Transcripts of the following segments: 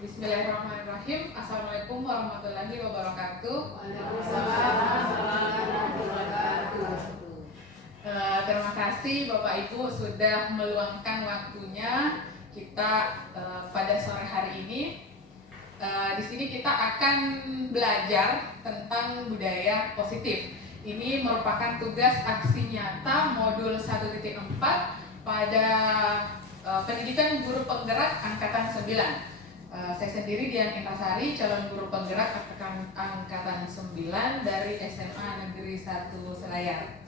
Bismillahirrahmanirrahim. Assalamualaikum warahmatullahi wabarakatuh. Waalaikumsalam warahmatullahi wabarakatuh. Terima kasih Bapak Ibu sudah meluangkan waktunya kita pada sore hari ini. Di sini kita akan belajar tentang budaya positif. Ini merupakan tugas aksi nyata modul 1.4 pada pendidikan guru penggerak angkatan 9. Saya sendiri Dian Intasari, calon guru penggerak angkatan 9 dari SMA Negeri 1 Selayar.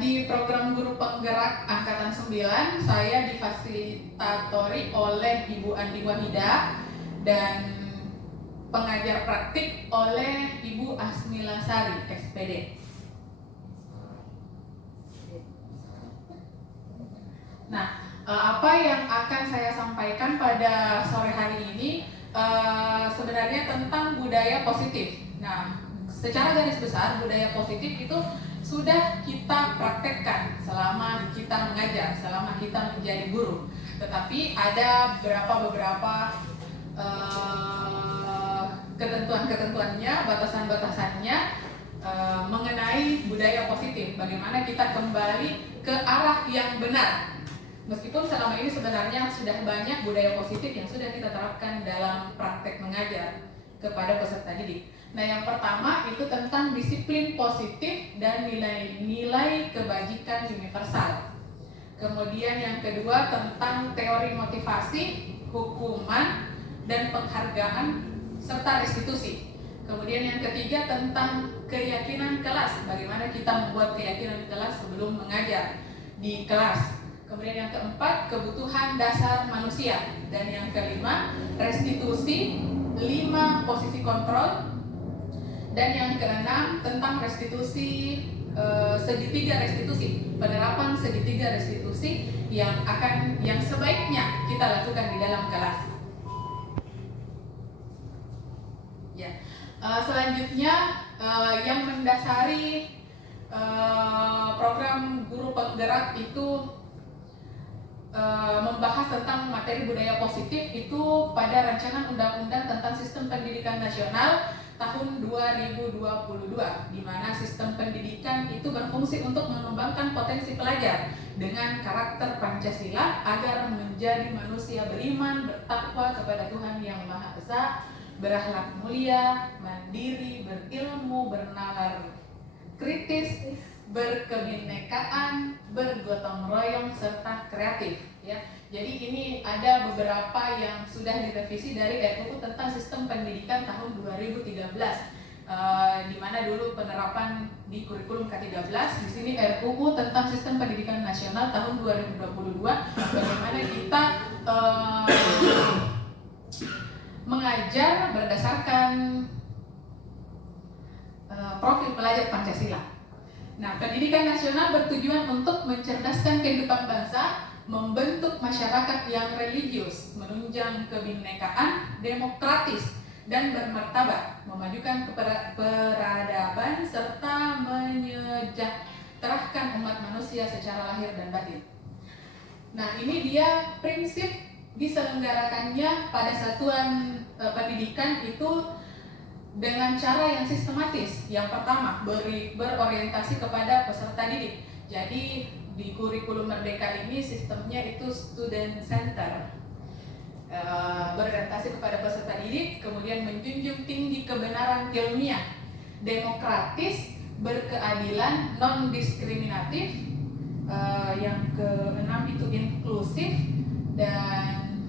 Di program guru penggerak angkatan 9 saya difasilitatori oleh Ibu Andi Wahida dan pengajar praktik oleh Ibu Asmila Sari, SPD. Nah, apa yang akan saya sampaikan pada sore hari ini sebenarnya tentang budaya positif. Nah, secara garis besar budaya positif itu sudah kita praktekkan selama kita mengajar, selama kita menjadi guru. Tetapi ada beberapa ketentuan-ketentuannya, batasan-batasannya mengenai budaya positif. Bagaimana kita kembali ke arah yang benar. Meskipun selama ini sebenarnya sudah banyak budaya positif yang sudah kita terapkan dalam praktek mengajar kepada peserta didik. Nah, yang pertama itu tentang disiplin positif dan nilai-nilai kebajikan universal. Kemudian yang kedua tentang teori motivasi, hukuman, dan penghargaan serta restitusi. Kemudian yang ketiga tentang keyakinan kelas, bagaimana kita membuat keyakinan kelas sebelum mengajar di kelas. Kemudian yang keempat kebutuhan dasar manusia, dan yang kelima restitusi, 5 posisi kontrol. Dan yang keenam tentang restitusi, segitiga restitusi, penerapan segitiga restitusi yang sebaiknya kita lakukan di dalam kelas. Ya, selanjutnya yang mendasari program guru penggerak itu membahas tentang materi budaya positif itu pada rancangan undang-undang tentang sistem pendidikan nasional tahun 2022, di mana sistem pendidikan itu berfungsi untuk mengembangkan potensi pelajar dengan karakter Pancasila agar menjadi manusia beriman, bertakwa kepada Tuhan Yang Maha Esa, berakhlak mulia, mandiri, berilmu, bernalar kritis, berkebinekaan, bergotong royong, serta kreatif. Ya, jadi ini ada beberapa yang sudah direvisi dari RUU tentang sistem pendidikan tahun 2013, di mana dulu penerapan di kurikulum K13. Di sini RUU tentang sistem pendidikan nasional tahun 2022, bagaimana kita mengajar berdasarkan profil pelajar Pancasila. Nah, pendidikan nasional bertujuan untuk mencerdaskan kehidupan bangsa, membentuk masyarakat yang religius, menunjang kebinekaan, demokratis, dan bermartabat, memajukan peradaban, serta menyejahterakan umat manusia secara lahir dan batin. Nah, ini dia prinsip diselenggarakannya pada satuan pendidikan itu dengan cara yang sistematis. Yang pertama, berorientasi kepada peserta didik. Jadi di kurikulum Merdeka ini sistemnya itu student center, berorientasi kepada peserta didik, kemudian menjunjung tinggi kebenaran ilmiah, demokratis, berkeadilan, non diskriminatif, yang keenam itu inklusif, dan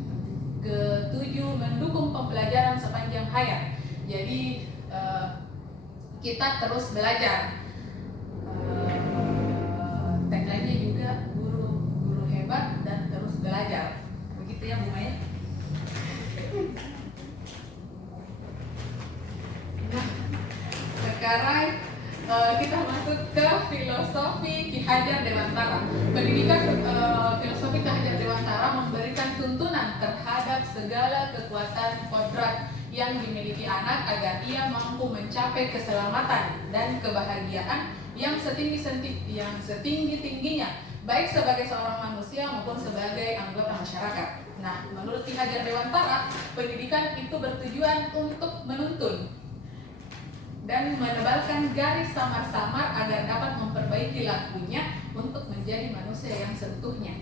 ketujuh mendukung pembelajaran sepanjang hayat. Jadi kita terus belajar. Tagline-nya juga guru hebat dan terus belajar. Begitu ya Bu Maya? Nah, sekarang kita masuk ke filosofi Ki Hajar Dewantara. Pendidikan filosofi Ki Hajar Dewantara memberikan tuntunan terhadap segala kekuatan kodrat yang dimiliki anak agar ia mampu mencapai keselamatan dan kebahagiaan yang setinggi-tingginya, baik sebagai seorang manusia maupun sebagai anggota masyarakat. Nah, menurut Ki Hajar Dewantara, pendidikan itu bertujuan untuk menuntun dan menebalkan garis samar-samar agar dapat memperbaiki lakunya untuk menjadi manusia yang seutuhnya.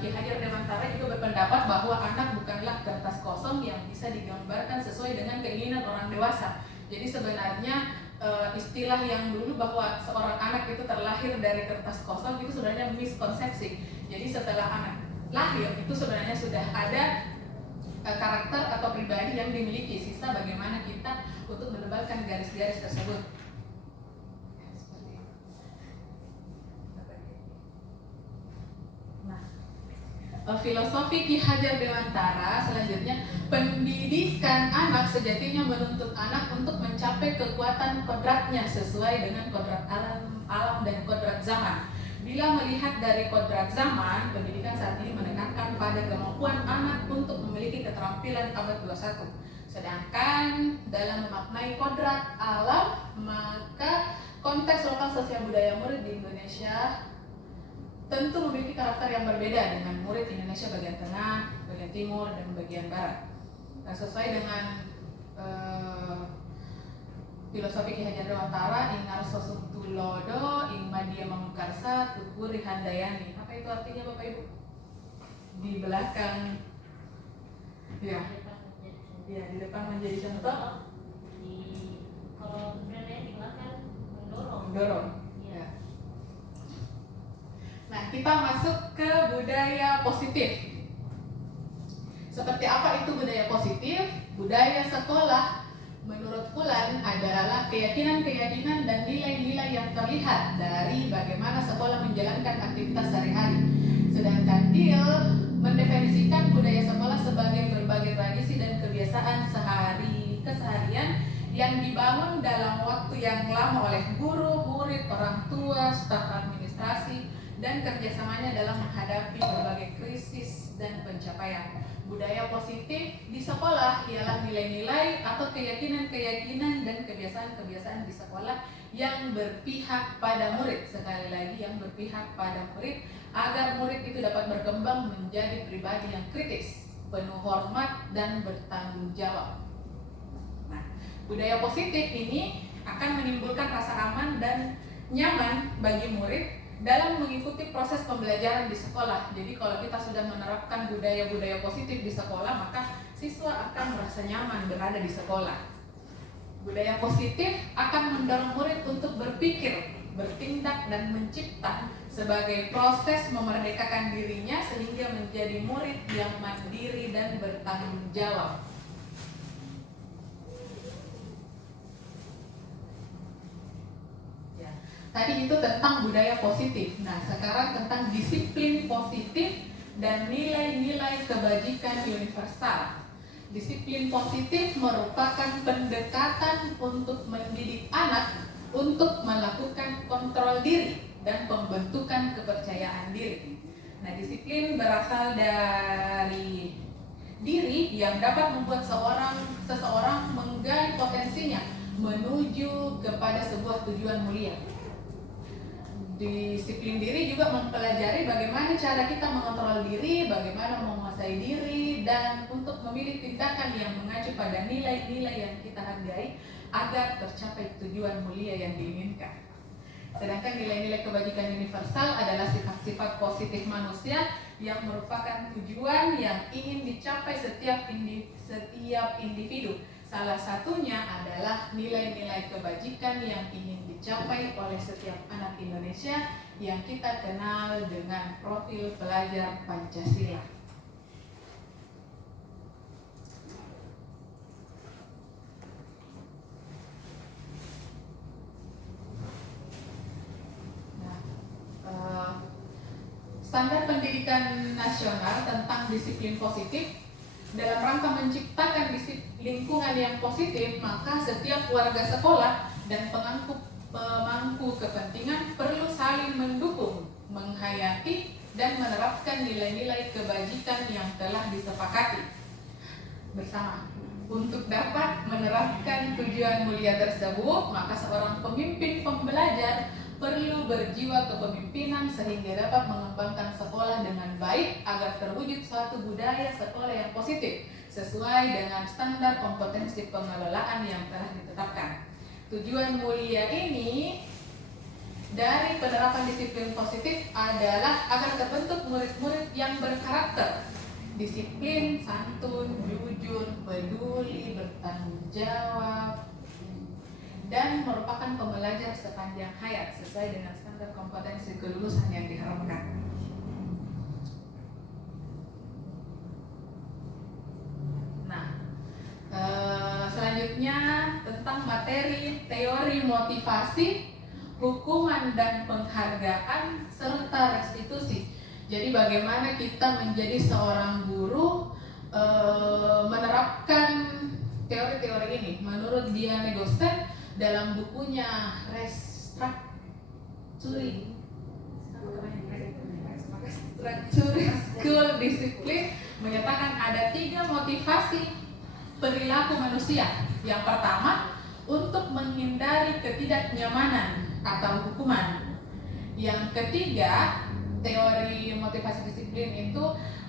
Ki Hajar Dewantara juga berpendapat bahwa anak bukanlah kertas kosong yang bisa digambarkan sesuai dengan keinginan orang dewasa. Jadi sebenarnya istilah yang dulu bahwa seorang anak itu terlahir dari kertas kosong itu sebenarnya miskonsepsi. Jadi setelah anak lahir itu sebenarnya sudah ada karakter atau pribadi yang dimiliki, sisa bagaimana kita untuk menebalkan garis-garis tersebut. Nah, filosofi Ki Hajar Dewantara selanjutnya, pendidikan anak sejatinya menuntut anak untuk mencapai kekuatan kodratnya sesuai dengan kodrat alam dan kodrat zaman. Bila melihat dari kodrat zaman, pendidikan saat ini menekankan pada kemampuan anak untuk memiliki keterampilan abad 21. Sedangkan dalam memaknai kodrat alam, maka konteks lokal sosial budaya murid di Indonesia tentu memiliki karakter yang berbeda dengan murid Indonesia bagian tengah, bagian timur, dan bagian barat. Nah, sesuai dengan filosofi Ki Hajar Dewantara, ing Narso Tulodo, ing Madya Mamukarsa, Tukuri Handayani. Apa itu artinya Bapak Ibu? Di belakang, ya, di depan menjadi contoh. Kalau sebenarnya di belakang mendorong. Ya. Nah, kita masuk ke budaya positif. Seperti apa itu budaya positif? Budaya sekolah menurut Fulan adalah keyakinan-keyakinan dan nilai-nilai yang terlihat dari bagaimana sekolah menjalankan aktivitas sehari-hari. Sedangkan Diel mendefinisikan budaya sekolah sebagai berbagai tradisi dan kebiasaan keseharian yang dibangun dalam waktu yang lama oleh guru, murid, orang tua, staf administrasi, dan kerjasamanya dalam menghadapi berbagai krisis dan pencapaian. Budaya positif di sekolah ialah nilai-nilai atau keyakinan-keyakinan dan kebiasaan-kebiasaan di sekolah yang berpihak pada murid, sekali lagi yang berpihak pada murid, agar murid itu dapat berkembang menjadi pribadi yang kritis, penuh hormat, dan bertanggung jawab. Nah, budaya positif ini akan menimbulkan rasa aman dan nyaman bagi murid dalam mengikuti proses pembelajaran di sekolah. Jadi kalau kita sudah menerapkan budaya-budaya positif di sekolah, maka siswa akan merasa nyaman berada di sekolah. Budaya positif akan mendorong murid untuk berpikir, bertindak, dan mencipta sebagai proses memerdekakan dirinya sehingga menjadi murid yang mandiri dan bertanggung jawab. Tadi itu tentang budaya positif. Nah, sekarang tentang disiplin positif dan nilai-nilai kebajikan universal. Disiplin positif merupakan pendekatan untuk mendidik anak untuk melakukan kontrol diri dan pembentukan kepercayaan diri. Nah, disiplin berasal dari diri yang dapat membuat seseorang menggali potensinya menuju kepada sebuah tujuan mulia. Disiplin diri juga mempelajari bagaimana cara kita mengontrol diri, bagaimana menguasai diri, dan untuk memilih tindakan yang mengacu pada nilai-nilai yang kita hargai agar tercapai tujuan mulia yang diinginkan. Sedangkan nilai-nilai kebajikan universal adalah sifat-sifat positif manusia yang merupakan tujuan yang ingin dicapai setiap individu. Salah satunya adalah nilai-nilai kebajikan yang ingin dicapai oleh setiap anak Indonesia yang kita kenal dengan profil pelajar Pancasila. Standar Pendidikan Nasional tentang disiplin positif dalam rangka menciptakan lingkungan yang positif, maka setiap warga sekolah dan pemangku kepentingan perlu saling mendukung, menghayati, dan menerapkan nilai-nilai kebajikan yang telah disepakati bersama. Untuk dapat menerapkan tujuan mulia tersebut, maka seorang pemimpin pembelajar perlu berjiwa kepemimpinan sehingga dapat mengembangkan sekolah dengan baik agar terwujud suatu budaya sekolah yang positif sesuai dengan standar kompetensi pengelolaan yang telah ditetapkan. Tujuan mulia ini dari penerapan disiplin positif adalah agar terbentuk murid-murid yang berkarakter, disiplin, santun, jujur, peduli, bertanggung jawab, dan merupakan pembelajar sepanjang hayat sesuai dengan standar kompetensi kelulusan yang diharapkan. Nah, selanjutnya tentang materi teori motivasi, hukuman dan penghargaan serta restitusi. Jadi bagaimana kita menjadi seorang guru menerapkan teori-teori ini. Menurut Diane Gossen dalam bukunya Restructuring School Discipline menyatakan ada 3 motivasi perilaku manusia. Yang pertama, untuk menghindari ketidaknyamanan atau hukuman. Yang ketiga, teori motivasi disiplin itu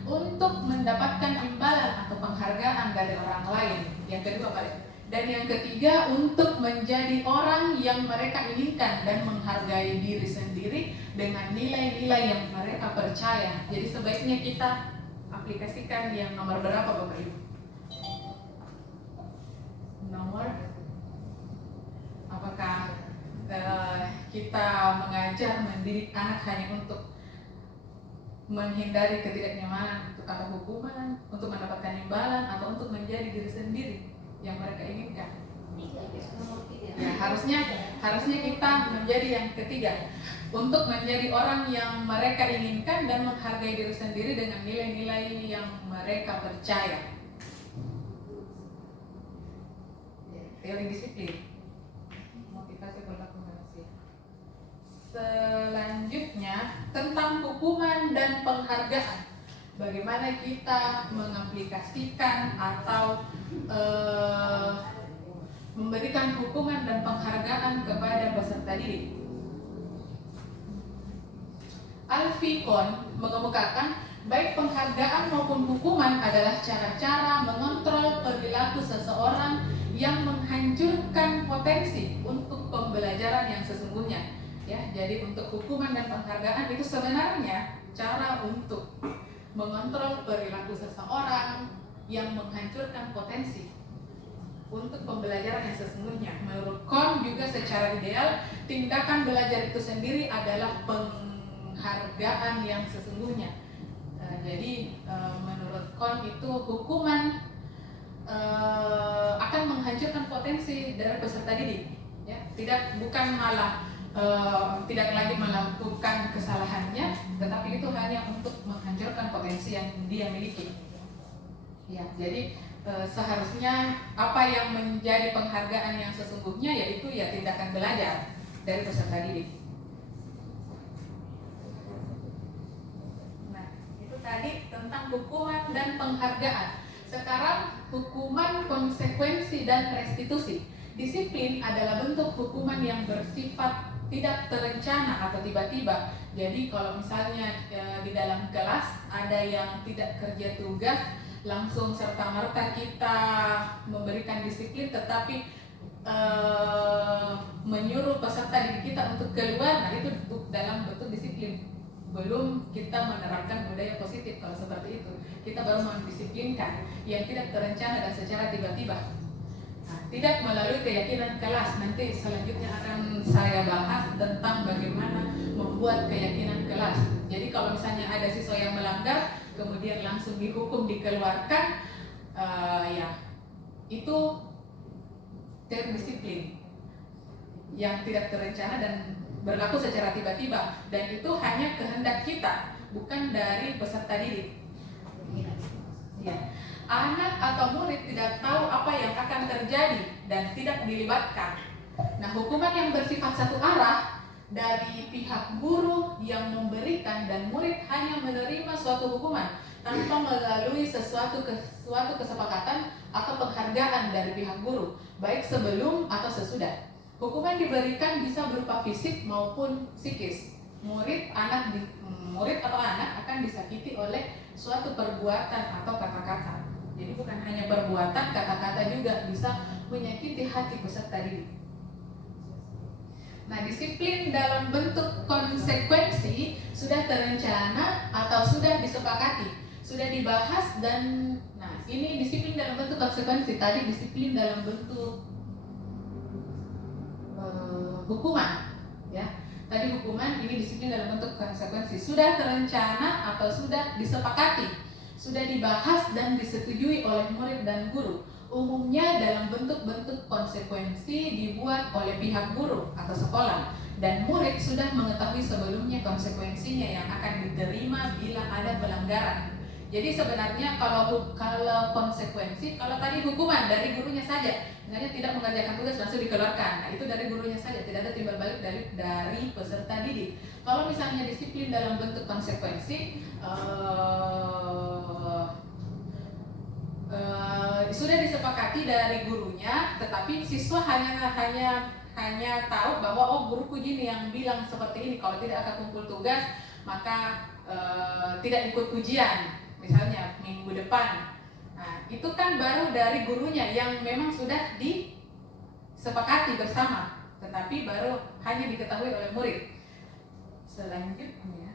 untuk mendapatkan imbalan atau penghargaan dari orang lain. Yang kedua, dan yang ketiga untuk menjadi orang yang mereka inginkan dan menghargai diri sendiri dengan nilai-nilai yang mereka percaya. Jadi sebaiknya kita aplikasikan yang nomor berapa Bapak Ibu? Nomor, apakah kita mengajar mendidik anak hanya untuk menghindari ketidaknyamanan atau hukuman, untuk mendapatkan imbalan, atau untuk menjadi diri sendiri yang mereka inginkan? Ya, harusnya kita menjadi yang ketiga, untuk menjadi orang yang mereka inginkan dan menghargai diri sendiri dengan nilai-nilai yang mereka percaya. Teori disiplin, motivasi perilaku manusia. Selanjutnya tentang hukuman dan penghargaan. Bagaimana kita mengaplikasikan atau memberikan hukuman dan penghargaan kepada peserta didik. Alfie Kohn mengemukakan baik penghargaan maupun hukuman adalah cara-cara mengontrol perilaku seseorang yang menghancurkan potensi untuk pembelajaran yang sesungguhnya. Ya, jadi untuk hukuman dan penghargaan itu sebenarnya cara untuk mengontrol perilaku seseorang yang menghancurkan potensi untuk pembelajaran yang sesungguhnya. Menurut Kohn juga secara ideal, tindakan belajar itu sendiri adalah penghargaan yang sesungguhnya. Jadi menurut Kohn itu hukuman akan menghancurkan potensi dari peserta didik. Ya, bukan malah tidak lagi melakukan kesalahannya, tetapi itu hanya untuk menghancurkan potensi yang dia miliki. Ya, jadi seharusnya apa yang menjadi penghargaan yang sesungguhnya yaitu ya tindakan belajar dari peserta didik. Nah, itu tadi tentang hukuman dan penghargaan. Sekarang hukuman, konsekuensi, dan restitusi. Disiplin adalah bentuk hukuman yang bersifat tidak terencana atau tiba-tiba. Jadi kalau misalnya di dalam kelas ada yang tidak kerja tugas, langsung serta-merta kita memberikan disiplin, tetapi menyuruh peserta didik kita untuk keluar, nah itu dalam bentuk disiplin. Belum kita menerapkan budaya positif. Kalau seperti itu, kita baru mendisiplinkan yang tidak terencana dan secara tiba-tiba. Nah, tidak melalui keyakinan kelas. Nanti selanjutnya akan saya bahas tentang bagaimana membuat keyakinan kelas. Jadi kalau misalnya ada siswa yang melanggar, kemudian langsung dihukum, dikeluarkan, ya itu disiplin yang tidak terencana dan berlaku secara tiba-tiba, dan itu hanya kehendak kita, bukan dari peserta didik. Ya. Anak atau murid tidak tahu apa yang akan terjadi dan tidak dilibatkan. Nah, hukuman yang bersifat satu arah dari pihak guru yang memberikan dan murid hanya menerima suatu hukuman tanpa melalui suatu kesepakatan atau penghargaan dari pihak guru, baik sebelum atau sesudah. Hukuman diberikan bisa berupa fisik maupun psikis. Murid atau anak akan disakiti oleh suatu perbuatan atau kata-kata. Jadi bukan hanya perbuatan, kata-kata juga bisa menyakiti hati peserta didik. Nah, disiplin dalam bentuk konsekuensi sudah terencana atau sudah disepakati, sudah dibahas dan ini disiplin dalam bentuk konsekuensi, tadi disiplin dalam bentuk hukuman, ya. Tadi hukuman, ini disiplin dalam bentuk konsekuensi, sudah terencana atau sudah disepakati, sudah dibahas dan disetujui oleh murid dan guru. Umumnya dalam bentuk-bentuk konsekuensi dibuat oleh pihak guru atau sekolah, dan murid sudah mengetahui sebelumnya konsekuensinya yang akan diterima bila ada pelanggaran. Jadi sebenarnya kalau konsekuensi, kalau tadi hukuman dari gurunya saja, misalnya tidak mengerjakan tugas langsung dikeluarkan, nah itu dari gurunya saja, tidak ada timbal balik dari peserta didik. Kalau misalnya disiplin dalam bentuk konsekuensi, sudah disepakati dari gurunya, tetapi siswa hanya tahu bahwa oh guruku gini yang bilang seperti ini, kalau tidak akan kumpul tugas maka tidak ikut ujian misalnya minggu depan. Nah, itu kan baru dari gurunya yang memang sudah disepakati bersama, tetapi baru hanya diketahui oleh murid. Selanjutnya,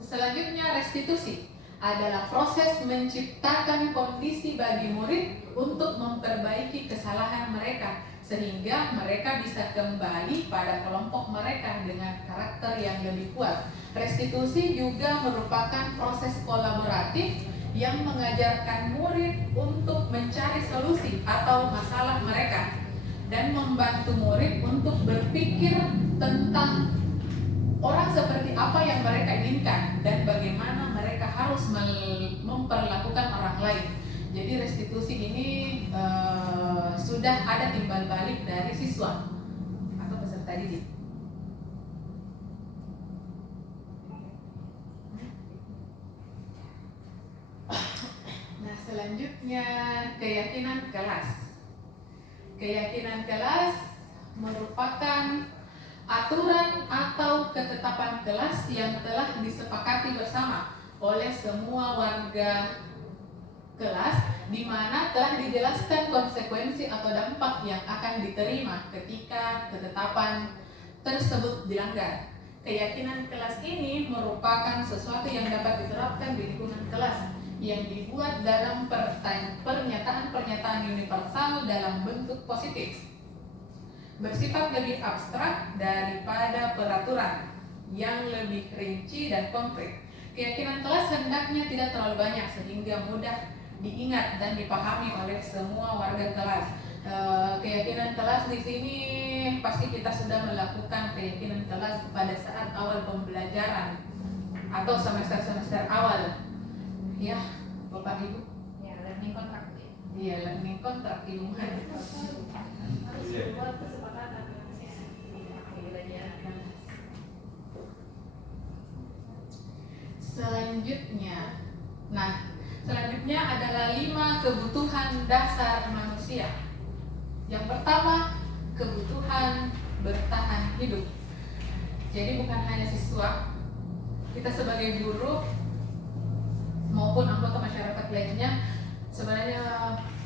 selanjutnya restitusi adalah proses menciptakan kondisi bagi murid untuk memperbaiki kesalahan mereka sehingga mereka bisa kembali pada kelompok mereka dengan karakter yang lebih kuat. Restitusi juga merupakan proses kolaboratif yang mengajarkan murid untuk mencari solusi atau masalah mereka dan membantu murid untuk berpikir tentang orang seperti apa yang mereka inginkan dan bagaimana mereka harus memperlakukan orang lain. Jadi restitusi ini sudah ada timbal balik dari siswa atau peserta didik. Nah, selanjutnya keyakinan kelas. Keyakinan kelas merupakan aturan atau ketetapan kelas yang telah disepakati bersama oleh semua warga kelas, di mana telah dijelaskan konsekuensi atau dampak yang akan diterima ketika ketetapan tersebut dilanggar. Keyakinan kelas ini merupakan sesuatu yang dapat diterapkan di lingkungan kelas yang dibuat dalam pernyataan-pernyataan universal dalam bentuk positif, bersifat lebih abstrak daripada peraturan yang lebih rinci dan konkret. Keyakinan kelas hendaknya tidak terlalu banyak sehingga mudah diingat dan dipahami oleh semua warga kelas. Keyakinan kelas di sini pasti kita sudah melakukan keyakinan kelas pada saat awal pembelajaran atau semester-semester awal, ya, Bapak Ibu. Ya, learning contract. Iya, learning contract ilmuwan. Harus membuat kesepakatan. Selanjutnya adalah 5 kebutuhan dasar manusia. Yang pertama, kebutuhan bertahan hidup. Jadi bukan hanya siswa, kita sebagai guru maupun anggota masyarakat lainnya sebenarnya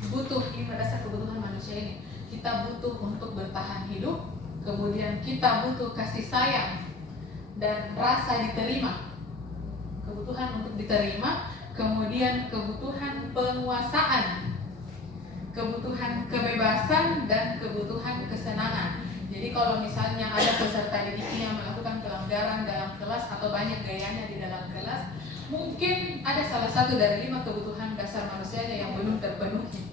butuh 5 dasar kebutuhan manusia ini. Kita butuh untuk bertahan hidup, kemudian kita butuh kasih sayang dan rasa diterima. Kebutuhan untuk diterima, kemudian kebutuhan penguasaan, kebutuhan kebebasan, dan kebutuhan kesenangan. Jadi kalau misalnya ada peserta didik yang melakukan pelanggaran dalam kelas atau banyak gayanya di dalam kelas, mungkin ada salah satu dari 5 kebutuhan dasar manusianya yang belum terpenuhi.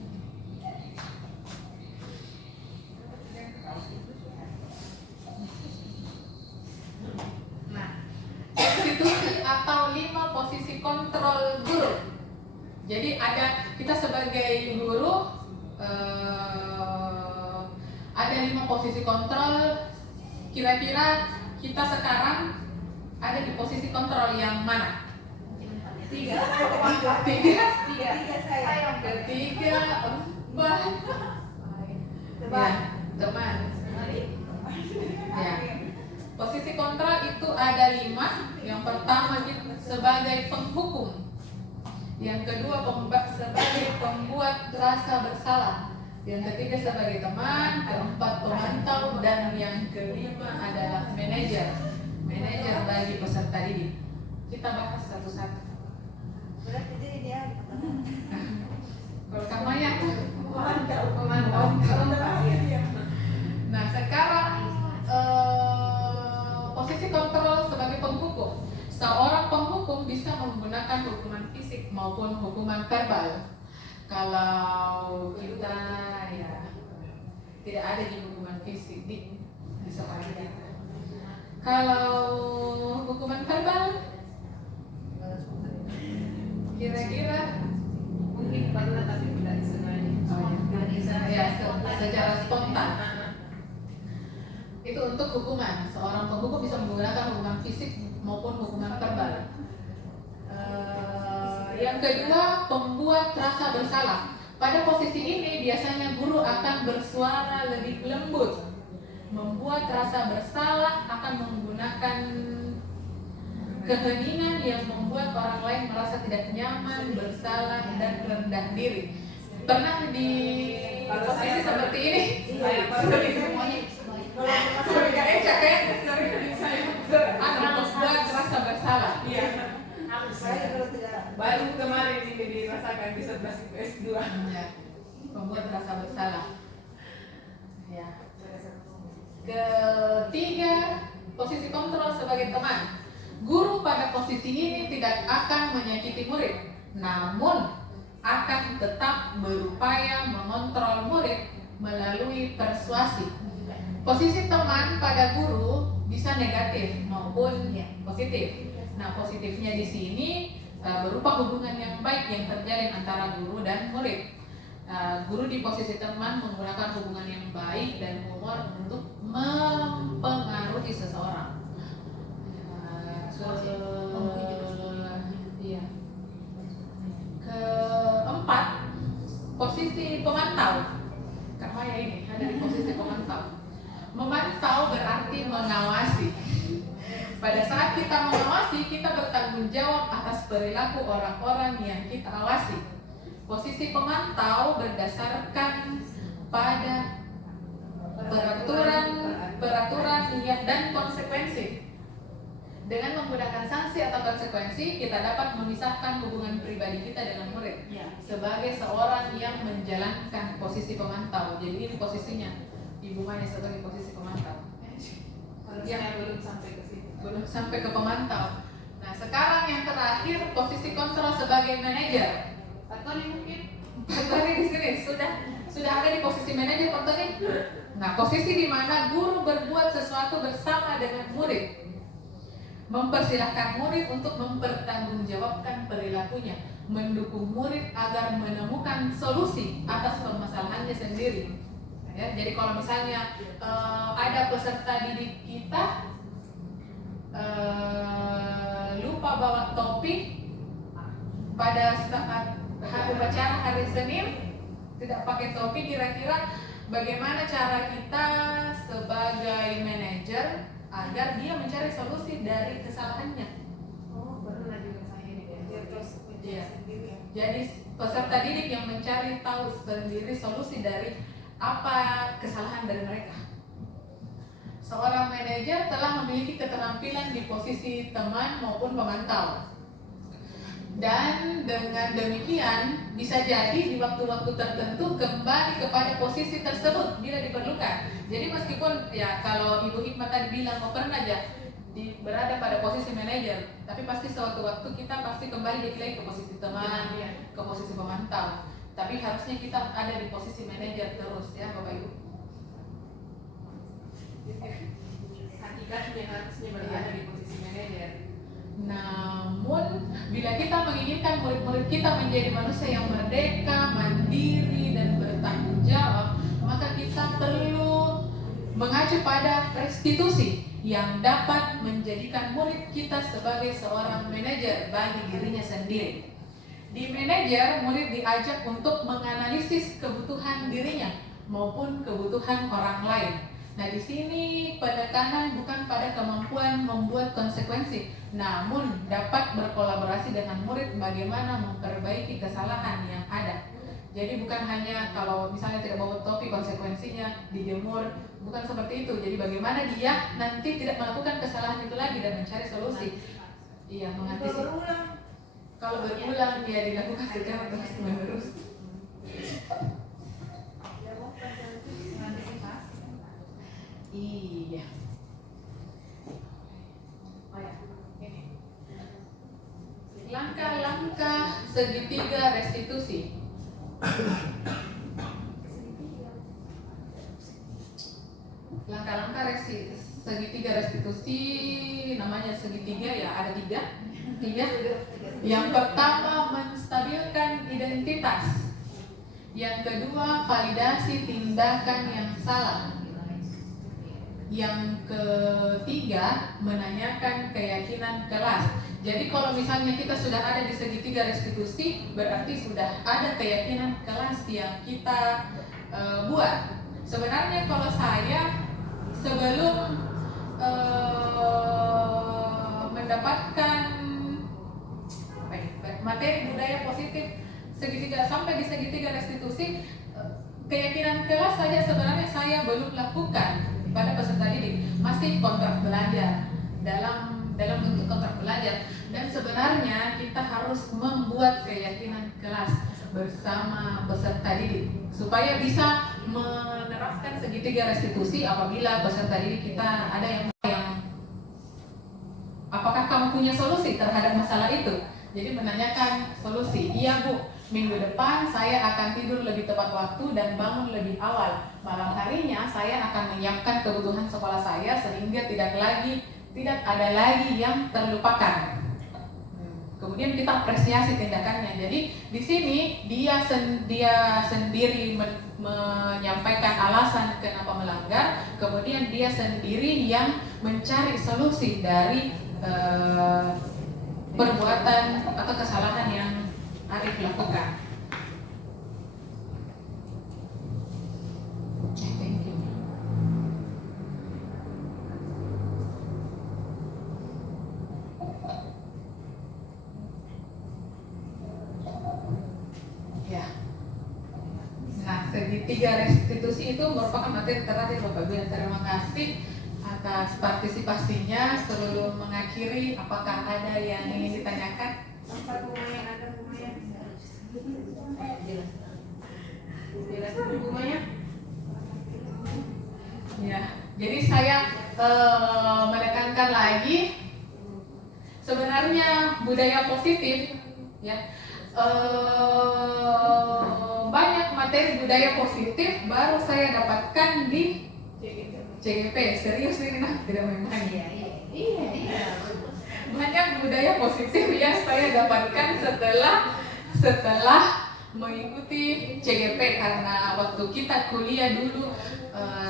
Nah, institusi atau 5 posisi kontrol guru. Jadi ada, kita sebagai guru ada 5 posisi kontrol. Kira-kira kita sekarang ada di posisi kontrol yang mana? Tiga. Tiga. Saya. Ketiga, Mbak. Ya, teman. Ya. Posisi kontrol itu ada 5. Yang pertama sebagai penghukum. Yang kedua sebagai pembuat rasa bersalah. Yang ketiga sebagai teman, keempat pemantau, dan yang kelima adalah manajer. Manajer bagi peserta didik. Kita bahas satu-satu. Berarti jadi dia Kalau kamu ya, pemantau. nah sekarang posisi kontrol sebagai penghukum. Seorang penghukum bisa menggunakan hukuman fisik maupun hukuman verbal. Kalau kita ya tidak ada di hukuman fisik bisa pakai kita. Kalau hukuman verbal, kira-kira Mungkin pernah tapi tidak disengaja. secara spontan. Itu untuk hukuman. Seorang penghukum bisa menggunakan hukuman fisik maupun hukuman verbal. Yang kedua, pembuat rasa bersalah. Pada posisi ini biasanya guru akan bersuara lebih lembut. Membuat rasa bersalah akan menggunakan keheningan yang membuat orang lain merasa tidak nyaman, bersalah, dan rendah diri. Pernah di posisi seperti ini? Membuat rasa bersalah. Saya kalau tidak Baru kemarin ini dirasakan di 11 S2. Ya, membuat rasa bersalah. Ya. Ketiga, posisi kontrol sebagai teman. Guru pada posisi ini tidak akan menyakiti murid, namun akan tetap berupaya mengontrol murid melalui persuasi. Posisi teman pada guru bisa negatif maupun positif. Nah, positifnya di sini berupa hubungan yang baik yang terjalin antara guru dan murid. Guru di posisi teman menggunakan hubungan yang baik dan humor untuk mempengaruhi seseorang. Iya. Keempat, posisi pemantau. Karena ya ini ada di posisi pemantau. Memantau berarti mengawasi. Pada saat kita mengawasi, kita bertanggung jawab atas perilaku orang-orang yang kita awasi. Posisi pemantau berdasarkan pada peraturan dan konsekuensi. Dengan menggunakan sanksi atau konsekuensi, kita dapat memisahkan hubungan pribadi kita dengan murid. Sebagai seorang yang menjalankan posisi pemantau. Jadi ini posisinya Ibu Maya sebagai posisi pemantau. Saya belum sampai ke situ. Belum sampai ke pemantau. Nah, sekarang yang terakhir posisi kontrol sebagai manajer. Pak Tony mungkin? Pak Tony di sini sudah ada di posisi manajer, Pak Tony. Nah, posisi di mana guru berbuat sesuatu bersama dengan murid. Mempersilahkan murid untuk mempertanggungjawabkan perilakunya, mendukung murid agar menemukan solusi atas permasalahannya sendiri. Ya, jadi kalau misalnya ada peserta didik kita lupa bawa topi pada saat upacara hari Senin, tidak pakai topi, kira-kira bagaimana cara kita sebagai manajer agar dia mencari solusi dari kesalahannya? Oh, pernah juga saya ini. dia terus Iya. sendiri ya. Jadi peserta didik yang mencari tahu sendiri solusi dari apa kesalahan dari mereka. Seorang manajer telah memiliki keterampilan di posisi teman maupun pemantau. Dan dengan demikian bisa jadi di waktu-waktu tertentu kembali kepada posisi tersebut bila diperlukan. Jadi meskipun ya kalau Ibu Hikmat tadi bilang pernah aja berada pada posisi manajer, tapi pasti suatu waktu kita pasti kembali lagi ke posisi teman, ke posisi pemantau. Tapi harusnya kita ada di posisi manajer terus ya Bapak Ibu. Hakikatnya harusnya berada di posisi manajer. Namun bila kita menginginkan murid-murid kita menjadi manusia yang merdeka, mandiri, dan bertanggung mengacu pada restitusi yang dapat menjadikan murid kita sebagai seorang manajer bagi dirinya sendiri. Di manajer, murid diajak untuk menganalisis kebutuhan dirinya maupun kebutuhan orang lain. Nah, di sini penekanan bukan pada kemampuan membuat konsekuensi, namun dapat berkolaborasi dengan murid bagaimana memperbaiki kesalahan yang ada. Jadi bukan hanya kalau misalnya tidak bawa topi konsekuensinya dijemur, bukan seperti itu. Jadi bagaimana dia nanti tidak melakukan kesalahan itu lagi dan mencari solusi. Iya, mengantisipasi. Kalau berulang dia dilakukan secara terus menerus. Iya. Oh ya, ini. Langkah-langkah segitiga restitusi. Langkah-langkah segitiga restitusi, namanya segitiga ya, ada tiga. Yang pertama, menstabilkan identitas. Yang kedua, validasi tindakan yang salah. Yang ketiga, menanyakan keyakinan kelas. Jadi kalau misalnya kita sudah ada di segitiga restitusi, berarti sudah ada keyakinan kelas yang kita buat. Sebenarnya kalau saya sebelum mendapatkan materi budaya positif segitiga sampai di segitiga restitusi, keyakinan kelas saja sebenarnya saya belum lakukan pada peserta didik, masih kontrak belajar dalam bentuk kontrak belajar. Dan sebenarnya kita harus membuat keyakinan kelas bersama peserta didik supaya bisa menerapkan segitiga restitusi apabila peserta didik kita ada yang apakah kamu punya solusi terhadap masalah itu. Jadi menanyakan solusi. Iya Bu, minggu depan saya akan tidur lebih tepat waktu dan bangun lebih awal. Malam harinya saya akan menyiapkan kebutuhan sekolah saya sehingga tidak ada lagi yang terlupakan. Kemudian kita apresiasi tindakannya. Jadi di sini dia sendiri menyampaikan alasan kenapa melanggar, kemudian dia sendiri yang mencari solusi dari perbuatan atau kesalahan yang Arif lakukan. Thank you. Ya. Nah, segitiga restitusi itu merupakan materi terakhir Bapak Ibu. Terima kasih atas partisipasinya. Sebelum mengakhiri, apakah ada yang ingin ditanyakan? Jelas hubungannya. Ya, jadi saya menekankan lagi sebenarnya budaya positif ya, banyak materi budaya positif baru saya dapatkan di CGP. Serius ini nah, tidak main-main. Iya. Banyak budaya positif yang saya dapatkan setelah mengikuti CGP, karena waktu kita kuliah dulu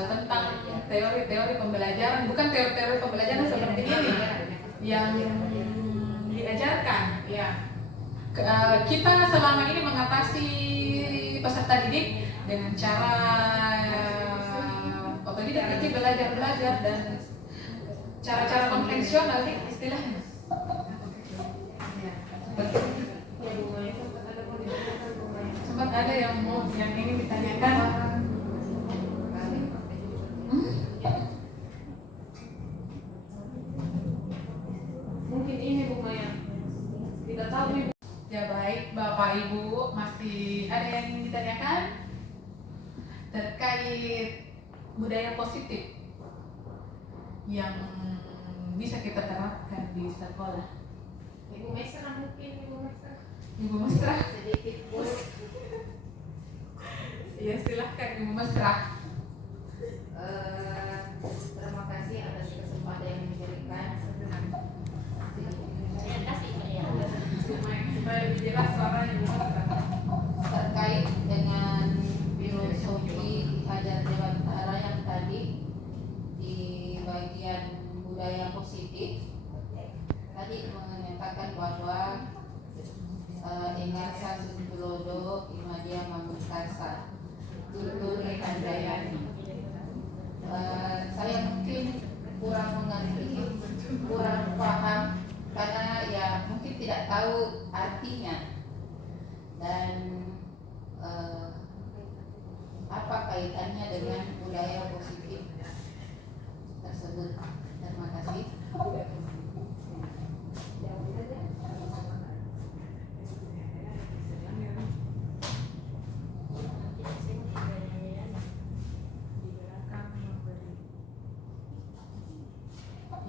tentang teori-teori pembelajaran, bukan teori-teori pembelajaran seperti ini yang diajarkan ya. Kita selama ini mengatasi peserta didik dengan cara otodidak, jadi belajar dan cara-cara konvensional nih istilahnya. Sempat ada yang ingin ditanyakan. Mungkin ini Bu Maya. Tidak tahu Ibu. Ya baik, Bapak Ibu, masih ada yang ingin ditanyakan terkait budaya positif yang bisa kita terapkan di sekolah? Ibu Mesra mungkin, Ibu Mesra? Sedikit bos. Ya silahkan Ibu Mesra. Terima kasih atas kesempatan yang diberikan. Supaya lebih jelas suaranya Ibu Mesra. Terkait dengan filosofi ajar Dewantara yang tadi, positif tadi menyatakan bahwa Engarsa Suntulodo Imadia Mamukasa Tuturi Handayani. Saya mungkin kurang mengerti, kurang paham karena ya mungkin tidak tahu artinya dan apa kaitannya dengan budaya positif tersebut. Terima kasih.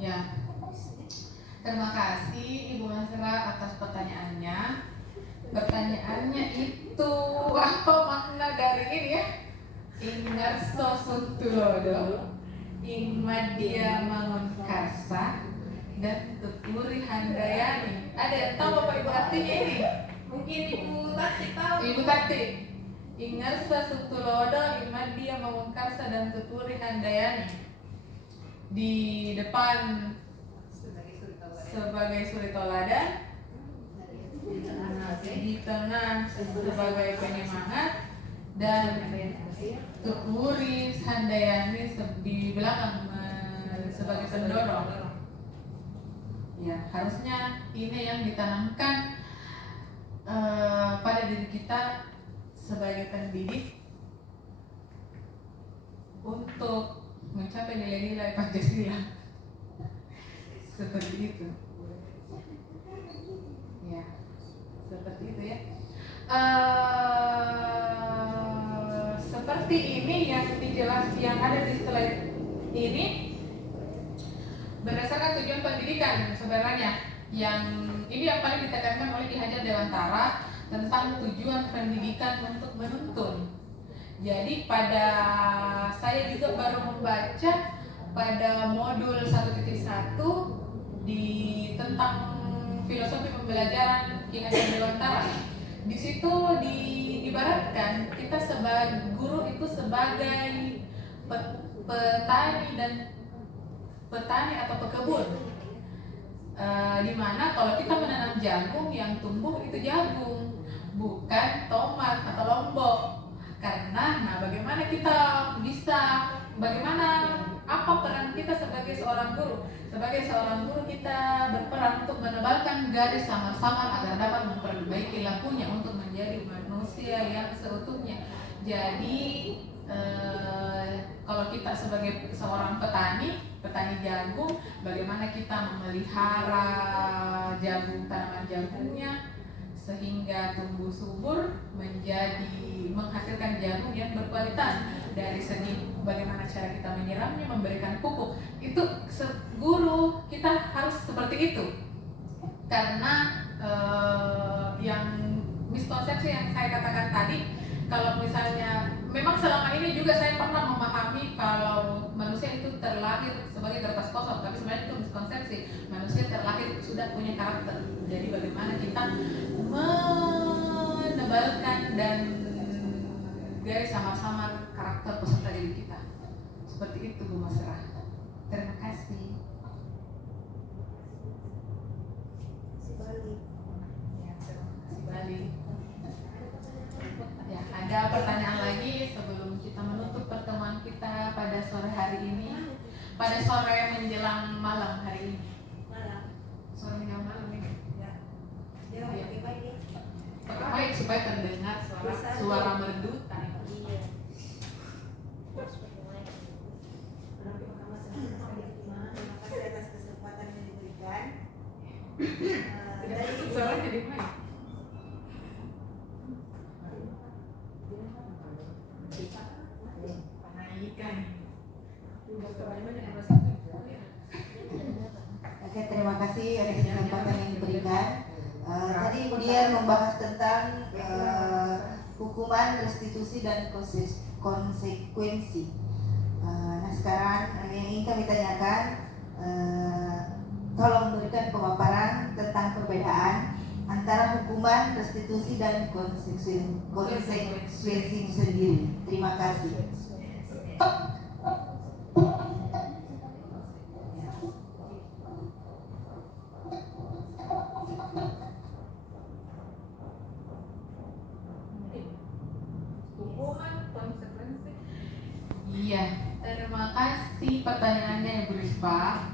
Ya, terima kasih Ibu Masra atas pertanyaannya. Pertanyaannya itu apa makna dari ini ya? Ingarso Suntulodo, Imadia Mangunkarsa, dan Tuturi Handayani. Ada yang tahu Bapak Ibu artinya ini? Mungkin Ibu Tati tahu. Ibu Tati. Ingarsa Suntulodo, Imadia Mangunkarsa, dan Tuturi Handayani. Di depan sebagai suri toladan, di tengah sebagai penyemangat, dan Tuturi Handayani di belakang sebagai pendorong. Ya, harusnya ini yang ditanamkan pada diri kita sebagai pendidik untuk mencapai nilai-nilai Pancasila. Seperti itu. Ya, seperti itu ya. Seperti ini yang ada di slide ini berdasarkan tujuan pendidikan sebenarnya. Yang ini yang paling ditekankan oleh Ki Hajar Dewantara tentang tujuan pendidikan untuk menuntun. Jadi pada saya juga baru membaca pada modul 1.1 di tentang filosofi pembelajaran Ki Hajar Dewantara. Di situ diibaratkan kita sebagai guru itu sebagai petani atau pekebun. Di mana kalau kita menanam jagung, yang tumbuh itu jagung, bukan tomat atau lombok. Karena bagaimana kita apa peran kita sebagai seorang guru? Sebagai seorang guru kita berperan untuk menebalkan garis samar-samar agar dapat memperbaiki lakunya untuk menjadi manusia yang seutuhnya. Jadi kalau kita sebagai seorang petani jagung, bagaimana kita memelihara tanaman jagungnya sehingga tumbuh subur menghasilkan jagung yang berkualitas. Dari segi bagaimana cara kita menyiramnya, memberikan pupuk, itu guru kita harus seperti itu. Karena yang miskonsepsi yang saya katakan tadi, kalau misalnya memang selama ini juga saya pernah memahami kalau manusia itu terlahir sebagai kertas kosong, tapi sebenarnya itu miskonsepsi. Manusia terlahir sudah punya karakter. Jadi bagaimana kita menebalkan dan garis samar-samar karakter peserta didik kita. Seperti itu Bu Masrah. Terima kasih. Ya, terima kasih Bali. Ya, ada pertanyaan lagi sebelum kita menutup pertemuan kita pada sore hari ini, pada sore menjelang malam hari ini. Sore menjelang malam ini. Ya. Pakai mic supaya terdengar suara merdu. Terima kasih atas kesempatan yang diberikan. Tidak suara jadi mic. Oke, terima kasih atas kesempatan yang diberikan. Tadi Budiar membahas tentang hukuman, restitusi, dan konsekuensi. Nah sekarang yang ingin kami tanyakan, tolong berikan pemaparan tentang perbedaan antara hukuman, restitusi, dan konsekuensi itu sendiri. Terima kasih. pertanyaannya Ibu Rispa,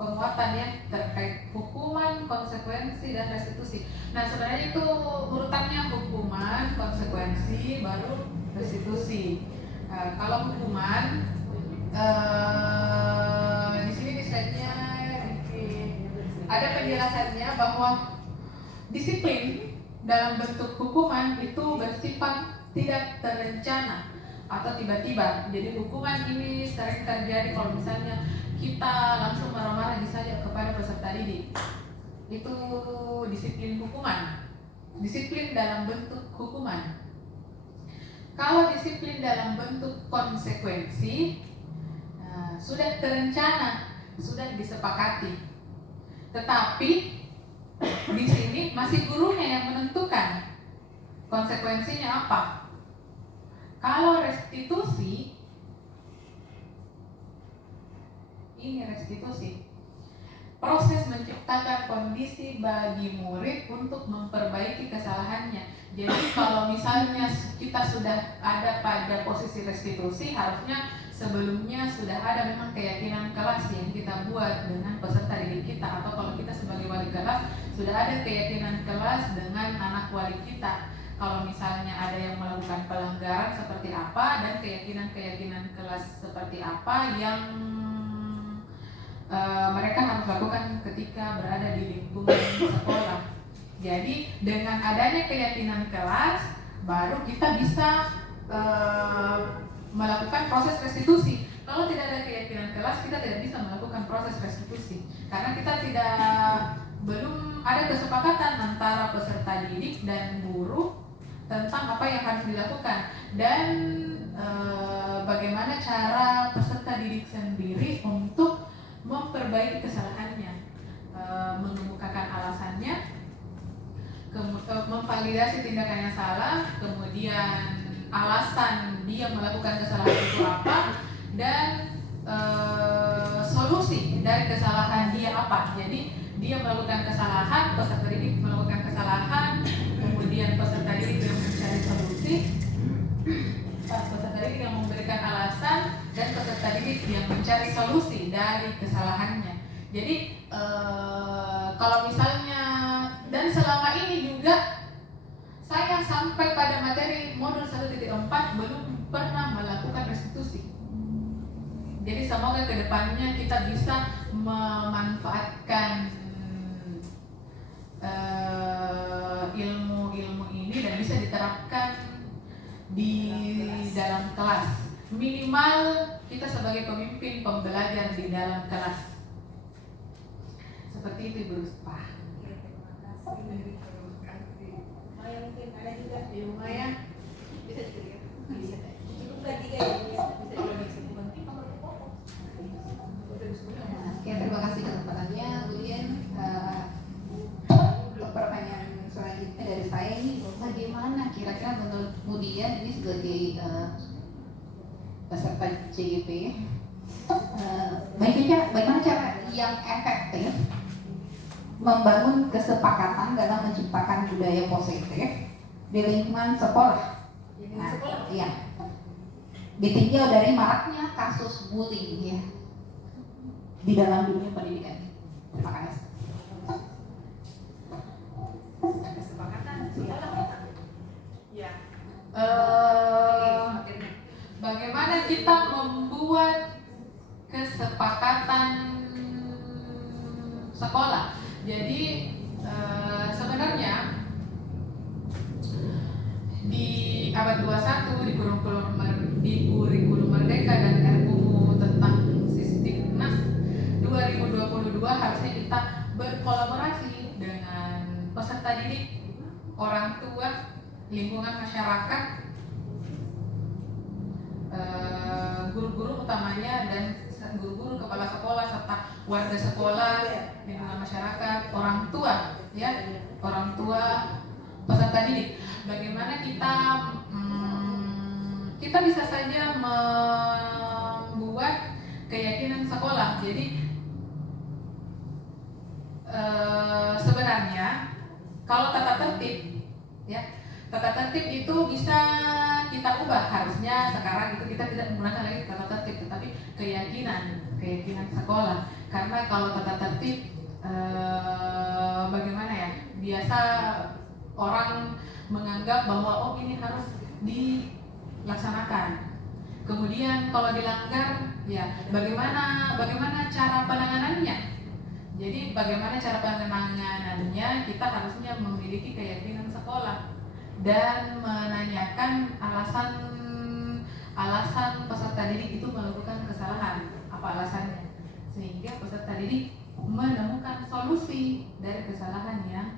penguatan ya terkait hukuman, konsekuensi, dan restitusi. Nah sebenarnya itu urutannya hukuman, konsekuensi, baru restitusi. Kalau hukuman, di sini di slide-nya ada penjelasannya bahwa disiplin dalam bentuk hukuman itu bersifat tidak terencana atau tiba-tiba. Jadi hukuman ini sering terjadi kalau misalnya kita langsung marah-marah saja kepada peserta didik. Itu disiplin hukuman. Disiplin dalam bentuk hukuman. Kalau disiplin dalam bentuk konsekuensi, sudah terencana, sudah disepakati. Tetapi di sini masih gurunya yang menentukan konsekuensinya apa. Kalau restitusi, ini restitusi, proses menciptakan kondisi bagi murid untuk memperbaiki kesalahannya. Jadi kalau misalnya kita sudah ada pada posisi restitusi, harusnya sebelumnya sudah ada memang keyakinan kelas yang kita buat dengan peserta didik kita, atau kalau kita sebagai wali kelas sudah ada keyakinan kelas dengan anak wali kita. Kalau misalnya ada yang melakukan pelanggaran seperti apa dan keyakinan-keyakinan kelas seperti apa yang mereka harus lakukan ketika berada di lingkungan sekolah. Jadi dengan adanya keyakinan kelas, baru kita bisa melakukan proses restitusi. Kalau tidak ada keyakinan kelas, kita tidak bisa melakukan proses restitusi karena kita belum ada kesepakatan antara peserta didik dan guru tentang apa yang harus dilakukan dan bagaimana cara peserta didik sendiri untuk memperbaiki kesalahannya, mengemukakan alasannya, memvalidasi tindakan yang salah, kemudian alasan dia melakukan kesalahan itu apa, dan solusi dari kesalahan dia apa. Jadi dia melakukan kesalahan, peserta didik melakukan kesalahan, kemudian peserta didik yang mencari solusi, peserta didik yang memberikan alasan, dan peserta didik yang mencari solusi dari kesalahannya. Jadi kalau misalnya, dan selama ini juga saya sampai pada materi modul 1.4 belum pernah melakukan restitusi. Jadi semoga kedepannya kita bisa memanfaatkan ilmu-ilmu ini dan bisa diterapkan di dalam kelas. Minimal kita sebagai pemimpin pembelajar di dalam kelas. Seperti itu Ibu Ruspa. Mungkin ada juga Di rumah ya. bisa juga. Cukupkan 3 ya. Oke, terima kasih kesempatannya, Bu Dian. Pertanyaan selanjutnya dari saya ini, bagaimana kira-kira menurut Bu Dian ini sebagai peserta CGP, bagaimana cara yang efektif membangun kesepakatan dalam menciptakan budaya positif di lingkungan sekolah? Nah, iya. Ditinjau dari maraknya kasus bullying ya di dalam dunia pendidikan. Terima kasih. Kesepakatan sekolah. Ya. Bagaimana kita membuat kesepakatan sekolah? Jadi sebenarnya di abad 21 di kurikulum Merdeka dan RUU tentang Sisdiknas 2022 harusnya kita berkolaborasi dengan peserta didik, orang tua, lingkungan masyarakat, guru-guru utamanya, dan guru-guru, kepala sekolah, serta warga sekolah, lingkungan masyarakat, orang tua, ya, orang tua peserta didik. Bagaimana kita bisa saja membuat keyakinan sekolah. Jadi sebenarnya kalau tata tertib, ya, tata tertib itu bisa kita ubah. Harusnya sekarang itu kita tidak menggunakan lagi tata tertib, tetapi keyakinan sekolah. Karena kalau tata tertib bagaimana ya? Biasa orang menganggap bahwa oh ini harus dilaksanakan. Kemudian kalau dilanggar, ya bagaimana cara penanganannya? Jadi bagaimana cara penanganannya? Kita harusnya memiliki keyakinan sekolah dan menanyakan alasan peserta didik itu melakukan kesalahan, apa alasannya, sehingga peserta didik menemukan solusi dari kesalahan yang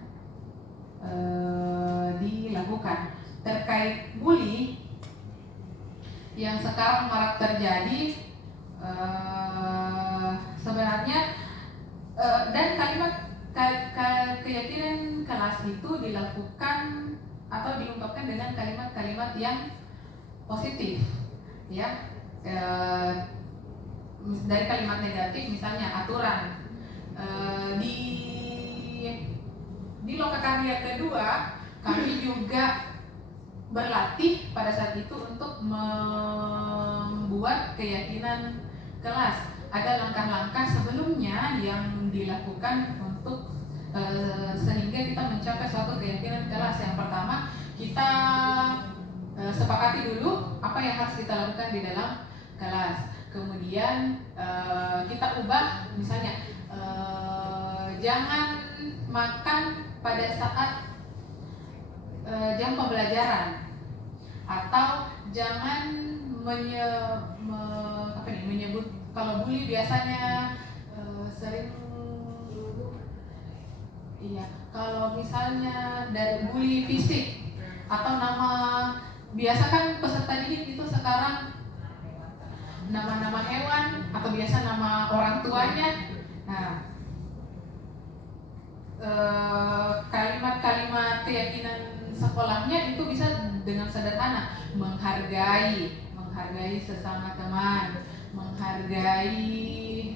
dilakukan. Terkait bully yang sekarang marak terjadi, sebenarnya dan keyakinan kelas itu dilakukan atau diungkapkan dengan kalimat-kalimat yang positif, ya. Dari kalimat negatif misalnya aturan. Di lokakarya kedua kami juga berlatih pada saat itu untuk membuat keyakinan kelas. Ada langkah-langkah sebelumnya yang dilakukan untuk sehingga kita mencapai suatu keyakinan kelas. Yang pertama, kita sepakati dulu apa yang harus kita lakukan di dalam kelas. Kemudian kita ubah, misalnya jangan makan pada saat jam pembelajaran, atau jangan menyebut, kalau bully biasanya sering, iya, kalau misalnya dari bully fisik atau nama, biasa kan peserta didik itu sekarang nama-nama hewan atau biasa nama orang tuanya. Nah, kalimat-kalimat keyakinan sekolahnya itu bisa dengan sederhana, menghargai sesama teman, menghargai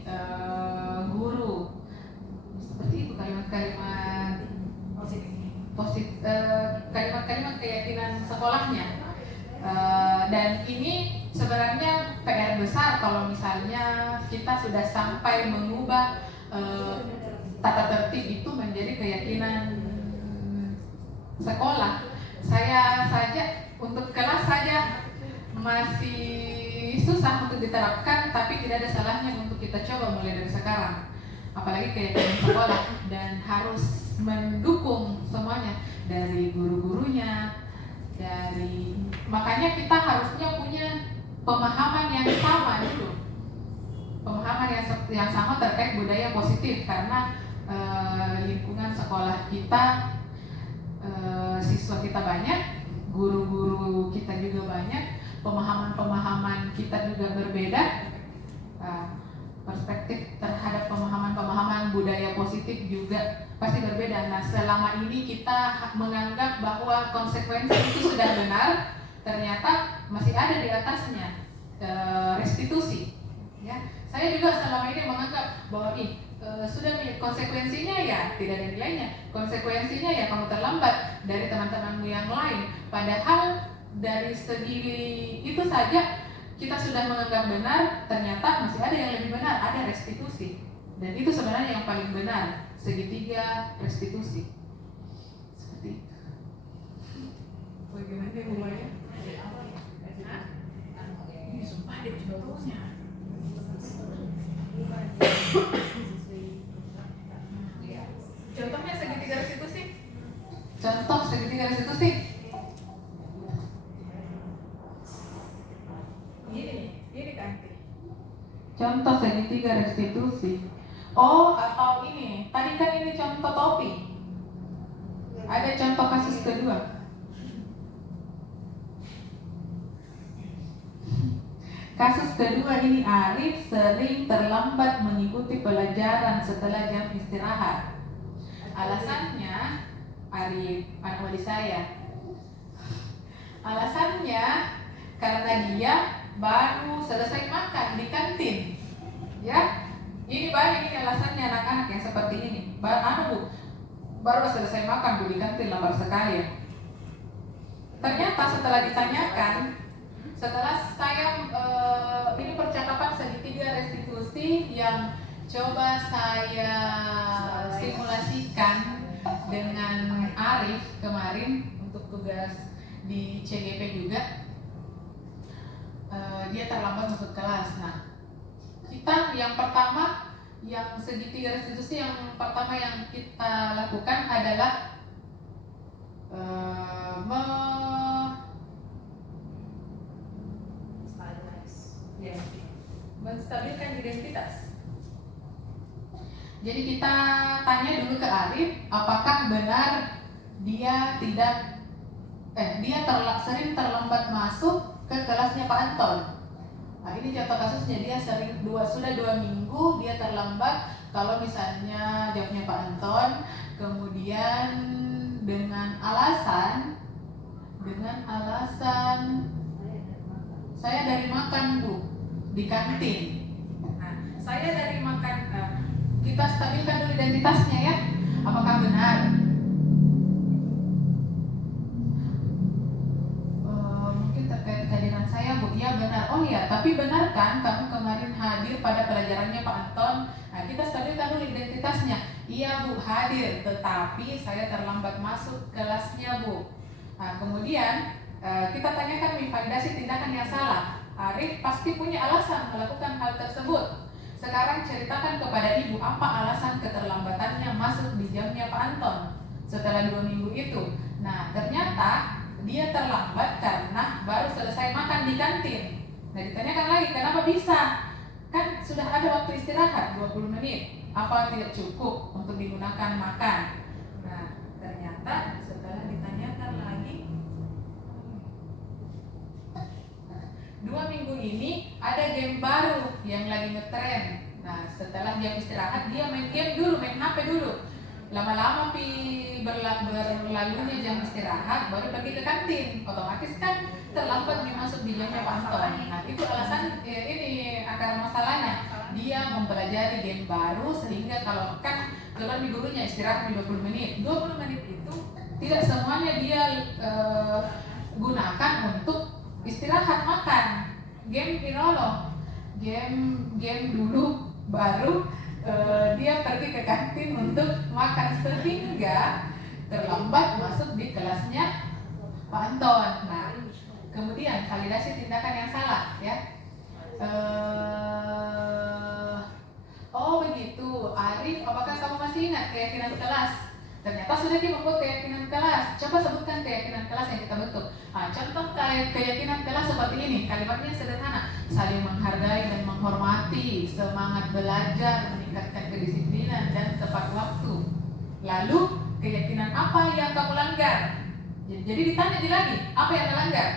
guru, seperti itu kalimat-kalimat positif, kalimat-kalimat keyakinan sekolahnya. Dan ini sebenarnya PR besar kalau misalnya kita sudah sampai mengubah tata tertib itu menjadi keyakinan sekolah. Saya saja untuk kelas saja masih susah untuk diterapkan, tapi tidak ada salahnya untuk kita coba mulai dari sekarang. Apalagi keyakinan sekolah, dan harus mendukung semuanya, dari guru-gurunya, makanya kita harusnya punya pemahaman yang sama dulu, pemahaman yang sama terkait budaya positif, karena lingkungan sekolah kita, siswa kita banyak, guru-guru kita juga banyak, pemahaman-pemahaman kita juga berbeda, perspektif terhadap pemahaman-pemahaman budaya positif juga pasti berbeda. Nah, selama ini kita menganggap bahwa konsekuensi itu sudah benar, ternyata masih ada di atasnya restitusi. Ya, saya juga selama ini menganggap bahwa sudah konsekuensinya ya tidak ada nilainya, konsekuensinya ya kamu terlambat dari teman-temanmu yang lain. Padahal dari segi itu saja kita sudah menganggap benar, ternyata masih ada yang lebih benar, ada restitusi. Dan itu sebenarnya yang paling benar, segitiga restitusi. Seperti itu. Bagaimana mulainya? Ini sumpah dia contohnya. Contohnya segitiga restitusi. Contoh segitiga restitusi. Ini kan. Contoh segitiga restitusi. Oh, atau ini. Tadi kan ini contoh topi. Ada contoh kasus kedua. Kasus kedua ini, Arif sering terlambat mengikuti pelajaran setelah jam istirahat. Alasannya, Arif, anak wali saya. Alasannya karena dia baru selesai makan di kantin. Ya, ini alasannya anak-anak yang seperti ini. Baru selesai makan di kantin, lambat sekali ya. ternyata setelah ditanyakan, setelah saya ini percakapan segitiga restitusi yang coba saya simulasikan dengan Arif kemarin untuk tugas di CGP juga. Dia terlambat masuk kelas. Nah, kita yang pertama, yang segitiga restitusi yang pertama yang kita lakukan adalah menstabilkan identitas. Jadi kita tanya dulu ke Arif, apakah benar dia sering terlambat masuk ke kelasnya Pak Anton. Nah, ini contoh kasusnya, dia sudah 2 minggu dia terlambat. Kalau misalnya jawabnya Pak Anton, kemudian dengan alasan saya dari makan Bu di kantin. Nah, saya dari makan, kita stabilkan dulu identitasnya ya. Apakah benar? Mungkin terkait kehadiran saya Bu, ya benar. Oh iya, tapi benar kan kamu kemarin hadir pada pelajarannya Pak Anton? Nah, kita stabilkan dulu identitasnya. Iya Bu, hadir, tetapi saya terlambat masuk kelasnya Bu. Nah, kemudian kita tanyakan validasi tindakan yang salah. Arif pasti punya alasan melakukan hal tersebut. Sekarang ceritakan kepada ibu apa alasan keterlambatannya masuk di jamnya Pak Anton setelah 2 minggu itu. Nah, ternyata dia terlambat karena baru selesai makan di kantin. Nah, ditanyakan lagi, kenapa bisa? Kan sudah ada waktu istirahat 20 menit. Apa tidak cukup untuk digunakan makan? Nah, ternyata setelah ditanyakan lagi, 2 minggu ini ada game baru yang lagi ngetren. Nah, setelah jam istirahat dia main game dulu, main HP dulu. Lama-lama berlalunya jam istirahat, baru pergi ke kantin. Otomatis kan terlambat nih masuk di jamnya Pak Anton. Nah, itu alasan ini akar masalahnya. Dia mempelajari game baru sehingga kalau kan keluar di gurunya istirahat 20 menit. 20 menit itu tidak semuanya dia gunakan untuk istirahat makan. Game pinolong, game dulu baru dia pergi ke kantin untuk makan sehingga terlambat masuk di kelasnya Pak Anton. Nah, kemudian validasi tindakan yang salah ya. Oh begitu, Arif, apakah kamu masih ingat keyakinan kelas? Ternyata sudah kita membuat keyakinan kelas. Coba sebutkan keyakinan kelas yang kita bentuk. Nah, contoh keyakinan kelas seperti ini. Kalimatnya sederhana: saling menghargai dan menghormati, semangat belajar, meningkatkan kedisiplinan dan tepat waktu. Lalu keyakinan apa yang kamu langgar? Jadi ditanya lagi, apa yang dilanggar?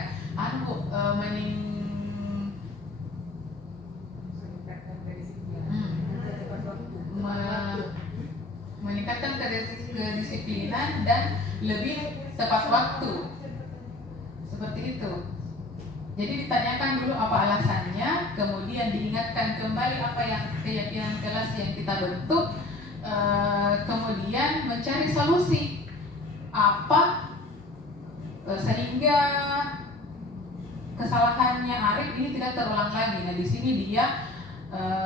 Meningkatkan kedisiplinan dan lebih tepat waktu. Seperti itu. Jadi ditanyakan dulu apa alasannya, kemudian diingatkan kembali apa yang keyakinan kelas yang kita bentuk, kemudian mencari solusi apa sehingga kesalahannya Arif ini tidak terulang lagi. Nah, di sini dia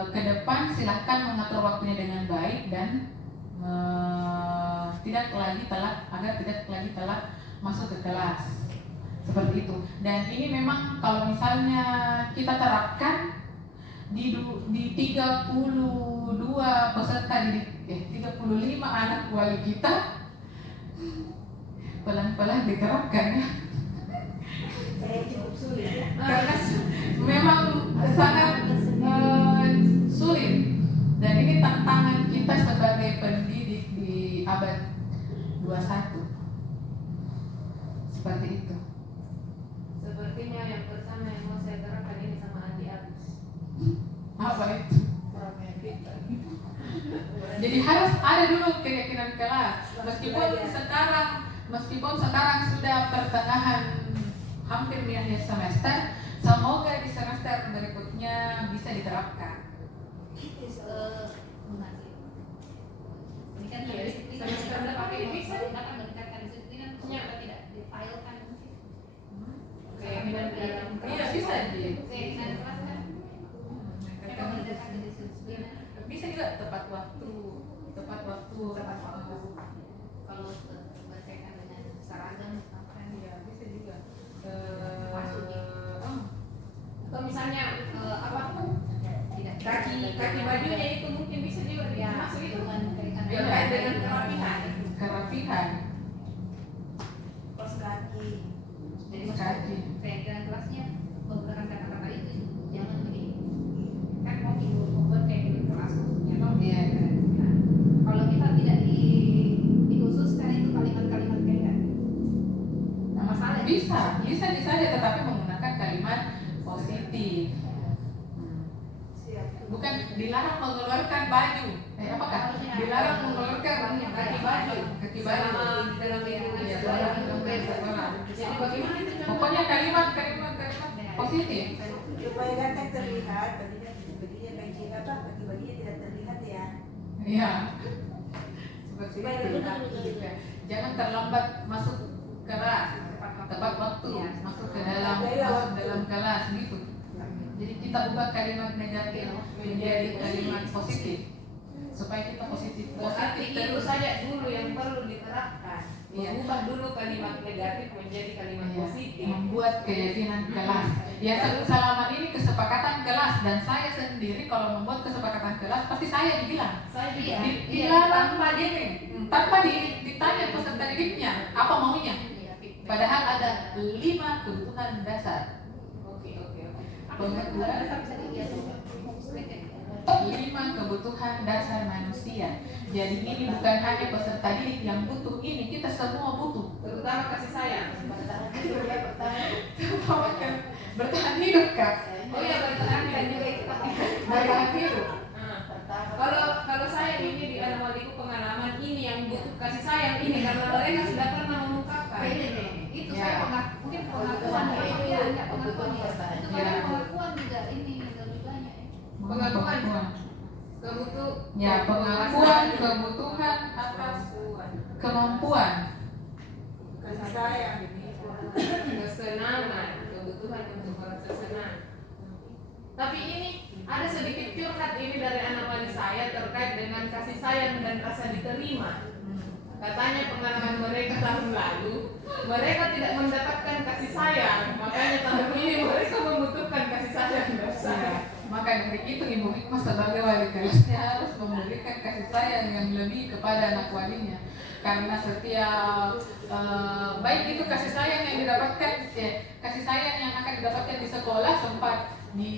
ke depan silahkan mengatur waktunya dengan baik dan tidak lagi telat masuk ke kelas. Seperti itu. Dan ini memang kalau misalnya kita terapkan di 32 peserta didik, 35 anak wali kita, pelan-pelan diterapkan ya. Karena memang sangat sulit. Dan ini tantangan kita sebagai pendidik di abad 21. Seperti itu. Sepertinya yang pertama yang mau saya terapkan ini sama Andi Agus. Apa itu? Jadi harus ada dulu keyakinan kelas. Meskipun sekarang sudah pertengahan hampir di akhir semester, semoga di semester berikutnya bisa diterapkan. Ini kan dari semester depan ini akan meningkatkan disiplinan, tidak difilkan mungkin. juga tepat waktu. Kalau berkaitan dengan seragam misalkan Ya bisa juga. Masuk ya. Atau misalnya apa tidak kaki bajunya itu mungkin bisa juga dimasuk itu bukan kaitan Iya, terkait dengan kerapihan. Kerapihan. Kos kaki. jadi Kaki. pegang kelasnya menggunakan kata-kata itu jangan begini kan mau membuat kayak di kelas maksudnya kalau Iya. nah, kalau kita tidak dikhususkan itu kalimat-kalimat kayak nggak masalah Bisa saja tetapi menggunakan kalimat positif. Siap. Bukan dilarang mengeluarkan baju. Apakah? Dilarang mengeluarkan kaki baju. Selama dalam lingkungan Iya, sekolah dalam itu lingkungan sekolah. jadi bagaimana itu contohnya? Pokoknya kalimat positif. Supaya ganteng terlihat, baginya kaki-baginya tidak terlihat ya. Iya. Seperti itu. Jangan terlambat masuk kelas, tepat waktu, masuk dalam kelas gitu. Jadi kita ubah kalimat negatif menjadi kalimat positif supaya kita positif Berarti itu terus. saja dulu yang perlu diterapkan. Iya. Mengubah dulu kalimat negatif menjadi kalimat Iya, positif. membuat keyakinan kelas. Ya selama ini kesepakatan kelas dan saya sendiri kalau membuat kesepakatan kelas pasti saya dibilang. Saya juga Iya. Dilarang tanpa ditanya peserta didiknya apa maunya. Padahal ada 5 kebutuhan dasar. Oke. Pengetahuan bisa dilihat 5 kebutuhan dasar manusia. Jadi ini bukan hanya peserta didik yang butuh ini, kita semua butuh. terutama kasih sayang. Bertahan hidup kak. Oh iya bertahan dan juga itu Bertahan hidup. Kalau saya ini di anomaliku pengalaman ini yang butuh kasih sayang ini karena mereka sudah pernah mengungkapkan. itu Ya. saya mungkin pengakuan ya enggak pengakuan ya itu Ya. kadang pengakuan juga ini lebih banyak ya. Pengakuan. Ya, pengakuan kebutuhan atas kemampuan. Kasih sayang. Kesenangan, kebutuhan untuk merasa senang. Tapi ini ada sedikit curhat ini dari anomali saya terkait dengan kasih sayang dan rasa diterima. Katanya pengalaman mereka tahun lalu, mereka tidak mendapatkan kasih sayang, makanya tahun ini mereka membutuhkan kasih sayang dari saya. Maka dari itu Ibu Hikmah sebagai wali kelasnya harus memberikan kasih sayang yang lebih kepada anak walinya. Karena setiap baik itu kasih sayang yang didapatkan, kasih sayang yang akan didapatkan di sekolah sempat di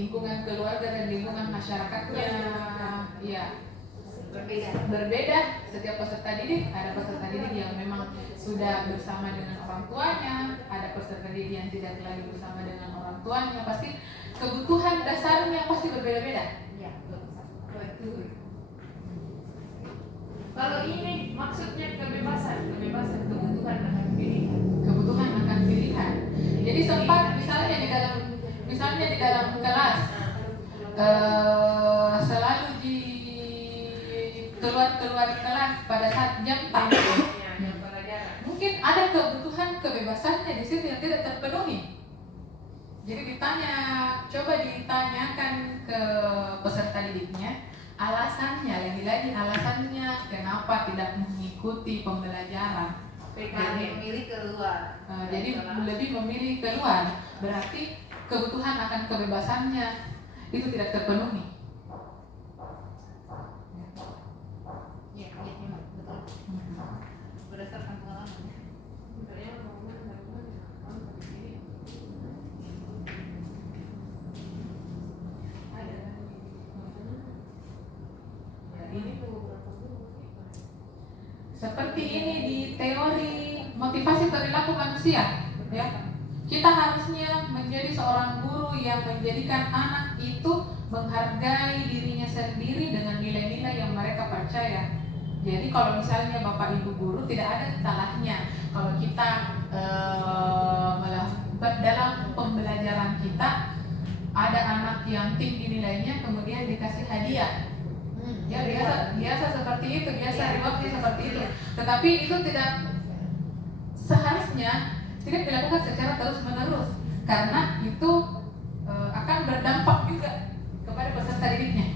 lingkungan keluarga dan lingkungan masyarakatnya, ya berbeda. Setiap peserta didik, ada peserta didik yang memang sudah bersama dengan orang tuanya, ada peserta didik yang tidak lagi bersama dengan orang tuanya. Pasti kebutuhan dasarnya pasti berbeda-beda. Iya, Betul. Kalau ini maksudnya kebebasan kebutuhan akan pilihan. Kebutuhan akan pilihan. Jadi sempat misalnya di dalam kelas selalu di keluar kelas pada saat jam tamu. Yang pelajaran. Mungkin ada kebutuhan kebebasannya di situ yang tidak terpenuhi. Jadi coba ditanyakan ke peserta didiknya alasannya, lagi-lagi alasannya kenapa tidak mengikuti pembelajaran. PKB. memilih keluar. Jadi lebih memilih keluar, berarti kebutuhan akan kebebasannya itu tidak terpenuhi. Iya, memang betul. Berdasarkan pengalaman. Seperti ini di teori motivasi perilaku manusia, ya. Kita harusnya menjadi seorang guru yang menjadikan anak itu menghargai dirinya sendiri dengan nilai-nilai yang mereka percaya. Jadi kalau misalnya Bapak Ibu guru, tidak ada salahnya kalau kita dalam pembelajaran kita ada anak yang tinggi nilainya kemudian dikasih hadiah. Ya biasa seperti itu, rewardnya seperti itu. Tetapi itu tidak seharusnya tidak dilakukan secara terus-menerus karena itu akan berdampak juga kepada peserta didiknya.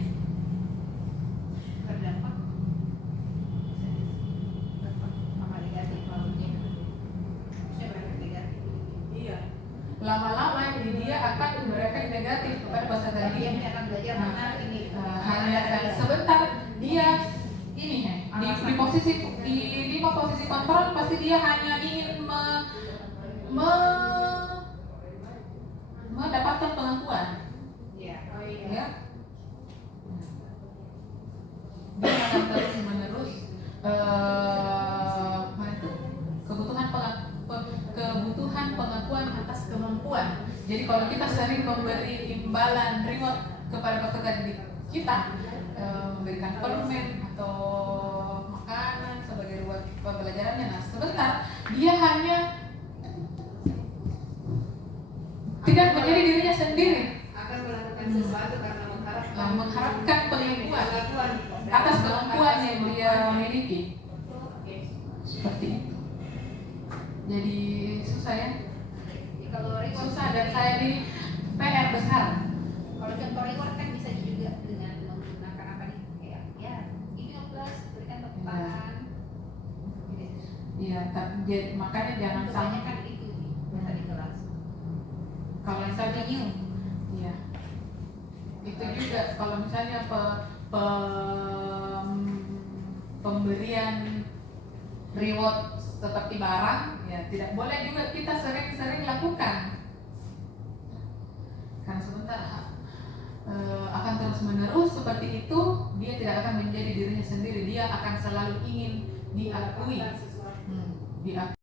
akan berefek negatif kepada peserta Dia didik. tidak akan belajar karena ini. Hanya sebentar dia ini di posisi kontrol, pasti dia hanya ingin mendapatkan pengakuan, Iya. ya. Dia akan terus menerus kebutuhan pengakuan atas kemampuan. Jadi kalau kita sering memberi imbalan reward kepada peserta didik kita, memberikan permen atau makanan sebagai reward pembelajarannya, nah sebentar dia hanya tidak menjadi dirinya sendiri, Akan melakukan sesuatu karena mengharapkan pengakuan pengakuan atas kemampuan yang dia miliki. Seperti itu. Jadi susah ya, Kalau reward susah, dan saya ini PR besar. Kalau contoh reward kan bisa juga dengan menggunakan apa nih? Kayak ya, ini plus berikan tepukan. Iya, makanya jangan sampai Kebanyakan itu biasa di kelas. kalau misalnya iya, itu juga kalau misalnya pemberian reward seperti barang, ya tidak boleh juga kita sering-sering lakukan, karena sebentar akan terus menerus seperti itu, dia tidak akan menjadi dirinya sendiri, dia akan selalu ingin diakui. Diakui.